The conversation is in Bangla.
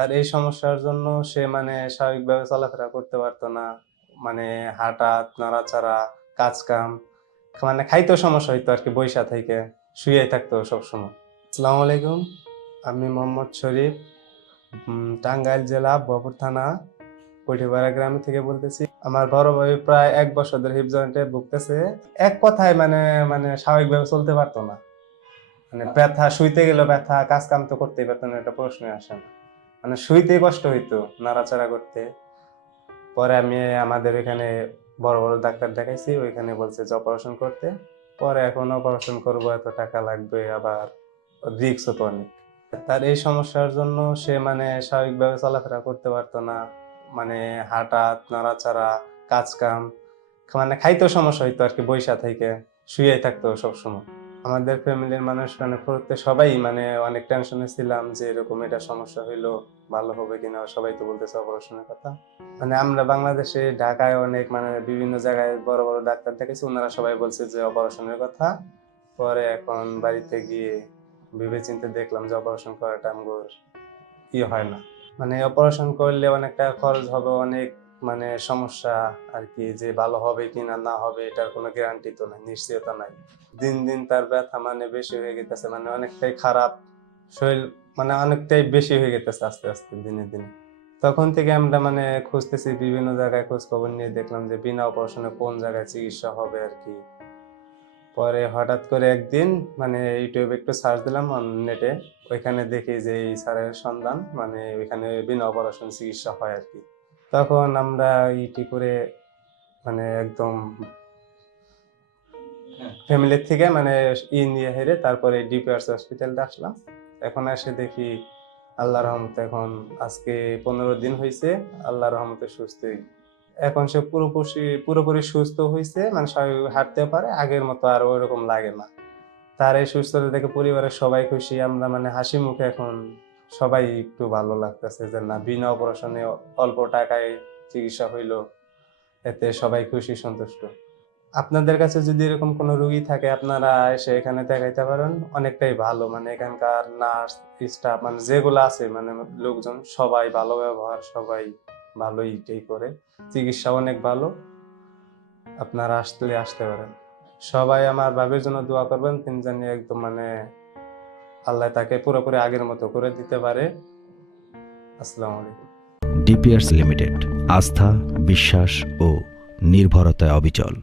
তার এই সমস্যার জন্য সে মানে স্বাভাবিকভাবে চলাফেরা করতে পারতো না। মানে হাঁটা, নাড়াচাড়া কাজ কাম মানে খাইতেও সমস্যা হইতো আর কি বৈশা থেকে শুয়ে থাকতো সবসময়। আসসালামু আলাইকুম, আমি মোহাম্মদ শরীফ টাঙ্গাইল জেলা বহপুর থানা কটিপাড়া গ্রাম থেকে বলতেছি। আমার বড় ভাই প্রায় এক বছর ধরে হিপ জয়েন্টে ভুগতেছে। এক কথায় মানে মানে স্বাভাবিকভাবে চলতে পারতো না। মানে ব্যথা, শুইতে গেলে ব্যথা কাজ কাম তো করতেই পারতো না, এটা প্রশ্ন আসে না। মানে শুইতে কষ্ট হইতো, নাড়াচাড়া করতে। পরে আমি আমাদের এখানে বড় বড় ডাক্তার দেখাইছি, ওইখানে বলছে যে অপারেশন করতে। পরে এখন অপারেশন করব, এত টাকা লাগবে, আবার রিক্সও তো অনেক। তার এই সমস্যার জন্য সে মানে স্বাভাবিকভাবে চলাফেরা করতে পারতো না। মানে হাঁটা নাড়াচাড়া, কাজ কাম মানে খাইতেও সমস্যা হইতো আর কি বৈশা থেকে শুয়ে থাকতো সবসময়। আমাদের ফ্যামিলির মানুষ মানে পড়তে সবাই মানে অনেক টেনশনে ছিলাম যে এরকম এটা সমস্যা হইল, ভালো হবে কিনা, সবাই তো বলতেছে অপারেশনের কথা। মানে আমরা বাংলাদেশে, ঢাকায় অনেক মানে বিভিন্ন জায়গায় বড় বড় ডাক্তার দেখেছি ওনারা সবাই বলছে যে অপারেশনের কথা। পরে এখন বাড়িতে গিয়ে ভেবে চিন্তে দেখলাম যে অপারেশন করাটা আমগোর ইয়ে হয় না। মানে অপারেশন করলে অনেকটা খরচ হবে, অনেক মানে সমস্যা আর কি যে ভালো হবে কিনা, না না হবে, এটার কোনো গ্যারান্টি তো নাই, নিশ্চয়তা নাই। দিন দিন তার ব্যথা মানে বেশি হয়ে গেতেছে মানে অনেকটাই খারাপ শরীর মানে অনেকটাই বেশি হয়ে গেতেছে আস্তে আস্তে, দিনে দিনে। তখন থেকে আমরা মানে খুঁজতেছি বিভিন্ন জায়গায় খোঁজ খবর নিয়ে দেখলাম যে বিনা অপারেশনে কোন জায়গায় চিকিৎসা হবে আর কি। পরে হঠাৎ করে একদিন মানে ইউটিউবে একটু সার্চ দিলাম নেটে ওইখানে দেখি যে এই স্যারের সন্ধান মানে ওইখানে বিনা অপারেশন চিকিৎসা হয় আর কি। তখন আমরা ইটি করে মানে একদম ফ্যামিলির থেকে মানে ই নিয়ে হেরে তারপরে ডিপিআরস হসপিটালটা আসলাম। এখন এসে দেখি আল্লাহ রহমতে এখন আজকে পনেরো দিন হয়েছে আল্লাহ রহমতে সুস্থ। এখন সে পুরোপুরি পুরোপুরি সুস্থ হয়েছে মানে স্বাভাবিক হাঁটতে পারে, আগের মতো আর ওইরকম লাগে না। তার এই সুস্থতা দেখে পরিবারের সবাই খুশি, আমরা মানে হাসি মুখে এখন সবাই একটু ভালো লাগতেছে যে না, বিনা অপারেশনে অল্প টাকায় চিকিৎসা হইল, এতে সবাই খুশি, সন্তুষ্ট। আপনাদের কাছে যদি এরকম কোনো রুগী থাকে, আপনারা এসে এখানে দেখাইতে পারেন। অনেকটাই ভালো মানে এখানকার নার্স, স্টাফ মানে যেগুলো আছে মানে লোকজন, সবাই ভালো ব্যবহার, সবাই ভালোই ইটেই করে। চিকিৎসা অনেক ভালো। আপনারা আসলে আসতে পারেন। সবাই আমার ভাবের জন্য দোয়া করবেন তিনি জানি একদম মানে আল্লাহ তাকে পুরোপুরি আগের মতো করে দিতে পারে। আসসালামু আলাইকুম। ডিপিয়ার্স লিমিটেড, আস্থা, বিশ্বাস ও নির্ভরতায় অবিচল।